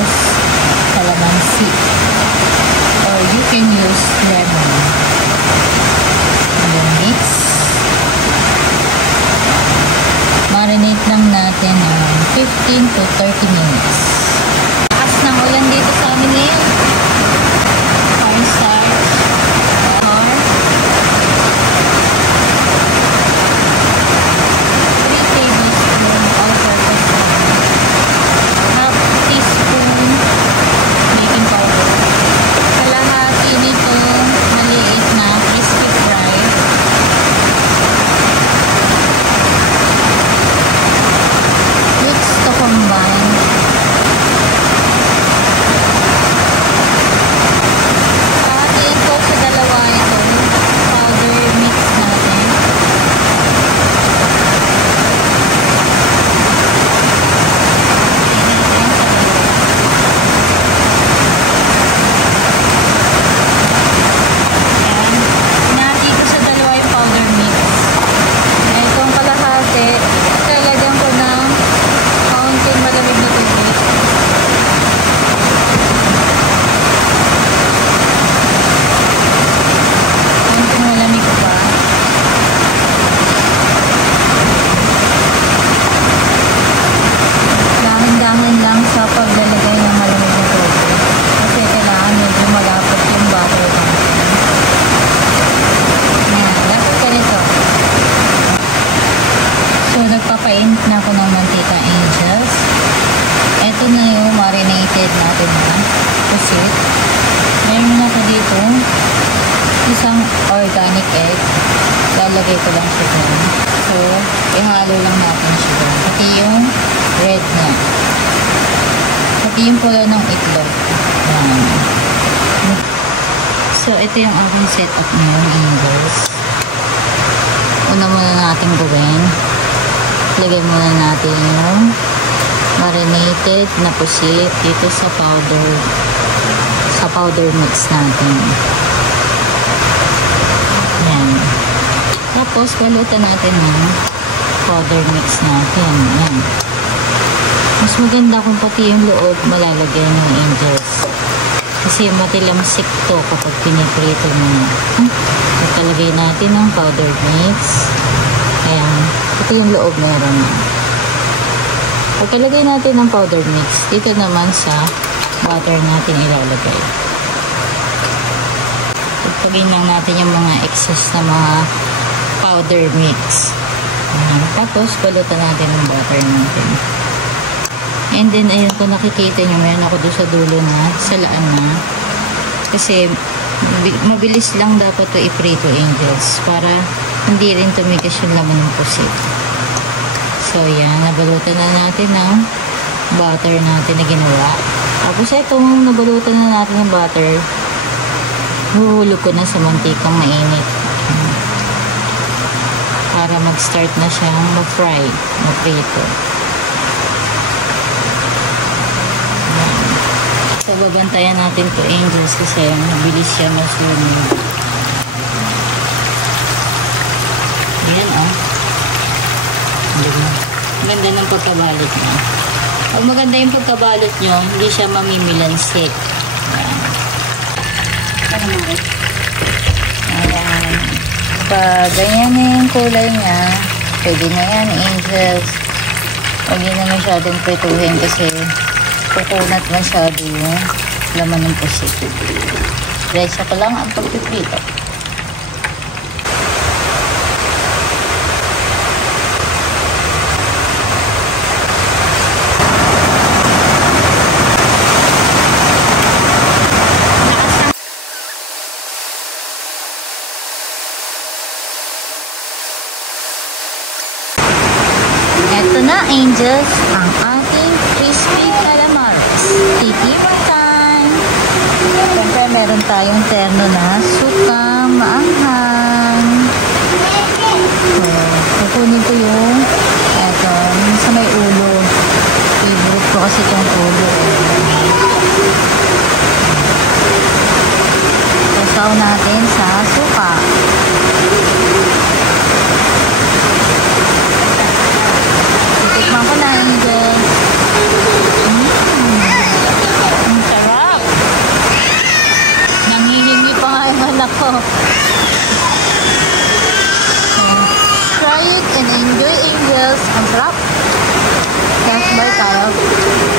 is calamansi. Or you can use lemon. And then mix. Marinate lang natin ng 15 to 30 minutes. Lakas ng ulan dito sa amin ngayon. Cornstarch. Nagpapainit na ako ng mantika, angels. Ito na yung marinated natin na pusit. Meron ako dito isang organic egg. Lalagay ko lang siya dyan. So, ihalo lang natin siya dyan. Pati yung red niya. Pati yung pula ng itlog. So, ito yung aking setup ngayon, angels. Una muna natin gawin. Lagay muna natin yung marinated na pusit dito sa powder mix natin. Yan. Tapos, balutan natin ng powder mix natin. Yan. Mas maganda kung pati yung loob malalagay ng angels. Kasi matilamsik to kapag piniprito mo. Italagay natin ng powder mix. Ayan. Ito yung loob meron na. Pagkalagay natin ng powder mix, dito naman sa butter natin ilalagay. Pagpagin lang natin yung mga excess na mga powder mix. Ayan. Tapos, balutan natin ng butter natin. And then, ayun, kung nakikita nyo, meron ako doon sa dulo na, salaan na. Kasi, mabilis lang dapat to iprito, angels, para hindi rin tumigas yung laman ng pusit. So, yan. Nabalutan na natin ng butter natin na ginawa. Tapos, itong nabalutan na natin ng butter, huhulog ko na sa mantikang mainit. Para mag-start na siyang mag-fry, mag-prito. So, babantayan natin to, angels, kasi mabilis siya masunog. Yan, oh. Ganda ng pagkabalot niya. Pag maganda yung pagkabalot nyo, hindi siya mamimilansik. Ayan. Pag ganyan na yung kulay niya, pwede na yan, angels. Huwag yun na masyadong prituhin kasi kukunat masyado yung laman ng pusit. Diretso ko lang ang pagpiprito. Ito na, angels, ang ating crispy calamares. Tikiman time! Siyempre, meron tayong terno na sukang maanghang. So, kukunin ko yung eto, sa may ulo. Favorite ko kasi itong ulo. Sasaw natin sa suka. Tikman ko na, angels. Cheers! Ang sarap! Yes, bye tayo.